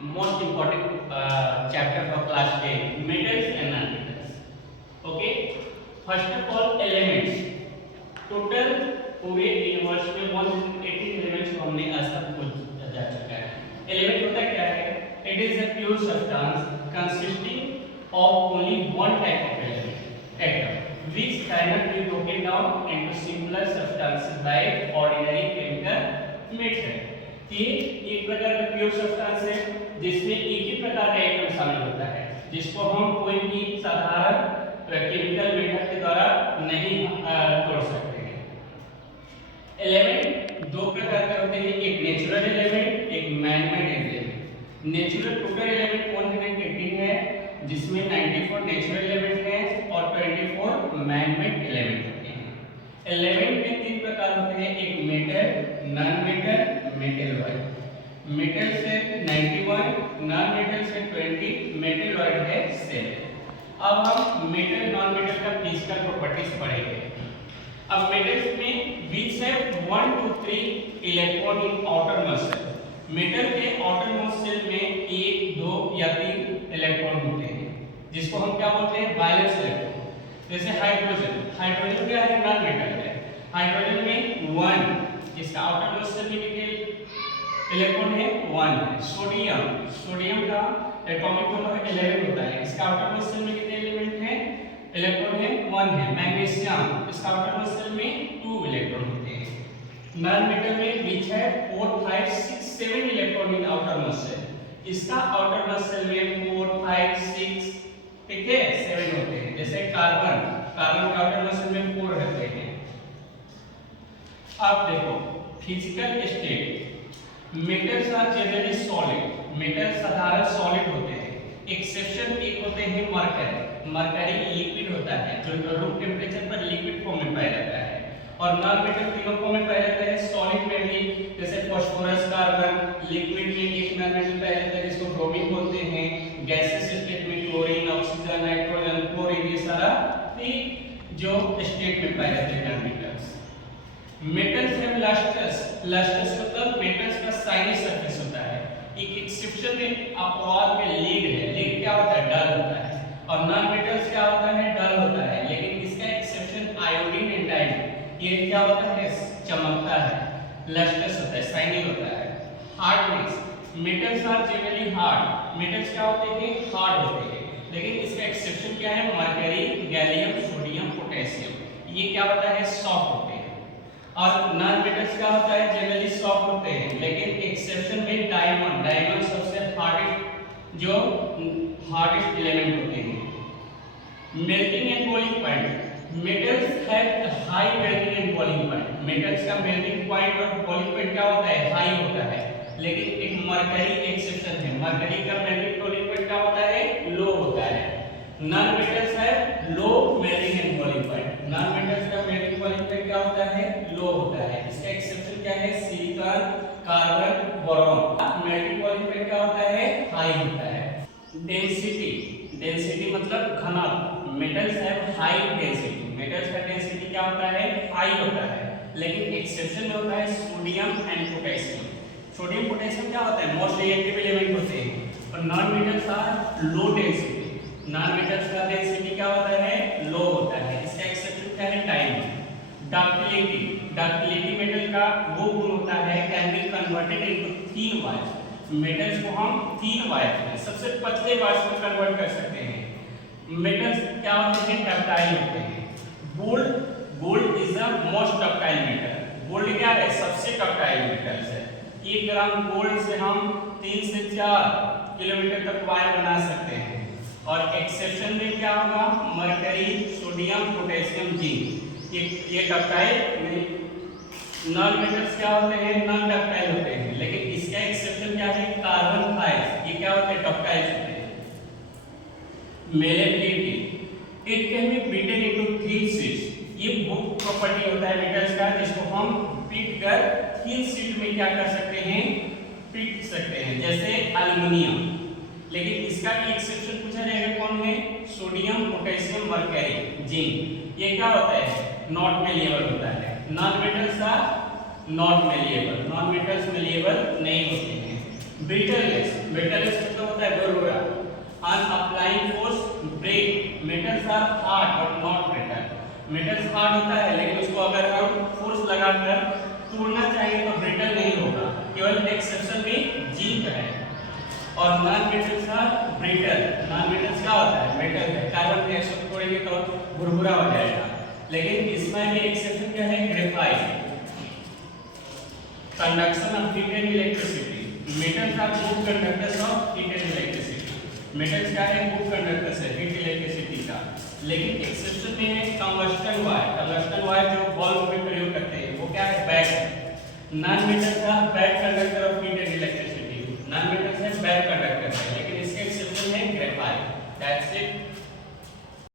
most important chapter for class 10, metals and non-metals. Okay, first of all elements. Total पूरे universe में 118 elements को हमने आज तक खोज जा चुका है। एलिमेंट होता क्या है? It is a pure substance consisting of only one type of element atom which cannot be broken down into simpler substances by ordinary chemical method. ये एक प्रकार का प्योर सब्सटेंस है जिसमें एक ही प्रकार का एटम शामिल होता है, जिसको हम कोई भी साधारण केमिकल मेथड के द्वारा नहीं तोड़ सकते। एलिमेंट दो प्रकार के होते हैं, एक नेचुरल एलिमेंट, एक man-made element. Natural total element 118 है, जिसमें 94 नेचुरल एलिमेंट हैं और 24 मैन-मेड एलिमेंट होते हैं। एलिमेंट में तीन प्रकार होते हैं, एक metal, non metal, metalloid. Metal से 91, नॉन मेटल से 20, मेटलॉइड है 7। अब हम मेटल नॉन मेटल का फिजिकल प्रॉपर्टीज पढ़ेंगे। अब मेटल्स में which have 1 to 3 electron in outermost shell. Metal के आउटरमोस्ट शेल में 1, 2 या 3 इलेक्ट्रॉन होते हैं, जिसको हम क्या बोलते हैं? Valence electron. जैसे हाइड्रोजन, हाइड्रोजन क्या है? नॉन मेटल है। हाइड्रोजन में 1, जिसका आउटरमोस्ट शेल में कितने इलेक्ट्रॉन है? 1 है। सोडियम, सोडियम का एटॉमिक नंबर 11 होता है, इसका आउटरमोस्ट शेल में कितने एलिमेंट हैं? इलेक्ट्रॉन है 1 है। मैग्नीशियम, इसका आउटरमोस्ट शेल में 2 इलेक्ट्रॉन होते हैं। नॉन मेटल में व्हिच है 4, 5, 6, 7 इलेक्ट्रॉन इन आउटरमोस्ट शेल, इसका आउटरमोस्ट शेल में 4, 5, 6 ठीक है 7 होते हैं। जैसे कार्बन, कार्बन का आउटरमोस्ट शेल में 4 रहते हैं। अब देखो physical state, metals are generally solid, metal साधारण सॉलिड होते हैं। एक्सेप्शन एक होते हैं मरकरी, मरकरी लिक्विड होता है जो रूम टेम्परेचर पर लिक्विड फॉर्म में पाया जाता है, और नॉन मेटल तीनों फॉर्म में पाया जाता है। सॉलिड में भी जैसे फास्फोरस, कार्बन, लिक्विड में एक नॉन मेटल पाया जाता है जिसको ब्रोमीन बोलते हैं। गैसेस स्टेट में क्लोरीन, ऑक्सीजन, नाइट्रोजन, क्लोरीन, ये सारा जो स्टेट में पाए जाते हैं non metals. Metals have lustrous, lustrous मतलब मेटल्स का शाइनी सरफेस होता है। एक एक्सेप्शन में अपवाद में लीड है, लीड क्या होता है? डल होता है। और नॉन मेटल्स क्या होता है? डल होता है। लेकिन इसका एक्सेप्शन आयोडीन एंड डाइड, ये क्या होता है? चमकता है, लस्ट्रस होता है, शाइनी होता है। Hardness, metals are generally hard, metals क्या होते हैं? हार्ड होते हैं। लेकिन इसका एक्सेप्शन क्या है? मरकरी, गैलियम, सोडियम, पोटेशियम, ये क्या होता है? सॉफ्ट होते हैं। और नॉन मेटल्स क्या होता है? जनरली सॉफ्ट होते हैं। लेकिन एक्सेप्शन में डायमंड, डायमंड सबसे हार्डेस्ट जो हार्डेस्ट एलिमेंट होते हैं। Melting and boiling point, metals have high melting and boiling point, metals का मेल्टिंग पॉइंट और बॉइलिंग पॉइंट क्या होता है? हाई होता है। लेकिन एक मरकरी एक्सेप्शन है, मरकरी का मेल्टिंग बॉइलिंग पॉइंट क्या होता है? लो होता है। नॉन मेटल्स है low melting and boiling point, non metals का मेल्टिंग बॉइलिंग पॉइंट क्या होता है? लो होता है। इसका एक्सेप्शन क्या है? Silicon, carbon, boron, melting boiling point क्या होता है? हाई होता है। डेंसिटी, डेंसिटी मतलब घनत्व, metals have high density, metals का डेंसिटी क्या होता है? हाई होता है। लेकिन एक्सेप्शन में होता है sodium and potassium. Sodium potassium क्या होता है? मोस्ट रिएक्टिव एलिमेंट होते हैं। और non metals are low density, non metals का डेंसिटी क्या होता है? लो होता है। इसका एक्सेप्शन क्या है? डायमंड। डक्टिलिटी, डक्टिलिटी मेटल का वो गुण होता है can be converted into thin wires, metals को हम थिन वायर में सबसे पतले वायर्स में कन्वर्ट कर सकते हैं। मेटल्स क्या होते हैं? डक्टाइल होते हैं। Gold, gold is the most ductile metal, gold क्या है? सबसे डक्टाइल मेटल है। 1 ग्राम गोल्ड से हम 3 से 4 किलोमीटर तक वायर बना सकते हैं। और एक्सेप्शन में क्या होगा? मरकरी, सोडियम, पोटेशियम, जिंक, ये डक्टाइल नहीं। नॉन मेटल्स क्या होते हैं? नॉन डक्टाइल होते हैं। लेकिन इसका एक्सेप्शन क्या है? कार्बन फाइबर, ये क्या होते हैं? डक्टाइल होते हैं। Malleability, it can be beaten into thin sheets, ये वो प्रॉपर्टी होता है मेटल्स का जिसको हम पीट कर थिन शीट में क्या कर सकते हैं? पीट सकते हैं, जैसे एल्युमिनियम। लेकिन इसका भी एक्सेप्शन पूछा जाएगा, कौन है? सोडियम, पोटेशियम, मरकरी, जिंक, ये क्या होता है? नॉट मेलिएबल होता है। Non metals are not malleable, non metals malleable नहीं होते हैं। ब्रिटलनेस मतलब होता है भुरभुरा। On applying force break, metals are hard but not brittle. Metals hard होता है लेकिन उसको अगर हम फोर्स लगाकर तोड़ना चाहेंगे तो ब्रिटल नहीं होगा, केवल एक्सेप्शन में जिंक है। और non metals are brittle. Non metals क्या होता है, मेटल है, कार्बन डाइऑक्साइड तोड़ेंगे तो भुरभुरा हो जाएगा। लेकिन इसमें भी एक्सेप्शन क्या है, graphite. Conduction of heat and electricity, metals are good conductors of heat and electricity. Metals क्या है, गुड कंडक्टर्स है हीट इलेक्ट्रिसिटी का। लेकिन एक्सेप्शन में है टंगस्टन वायर। टंगस्टन वायर जो बल्ब में प्रयोग करते हैं वो क्या है, बैड है। Non metals are bad conductor of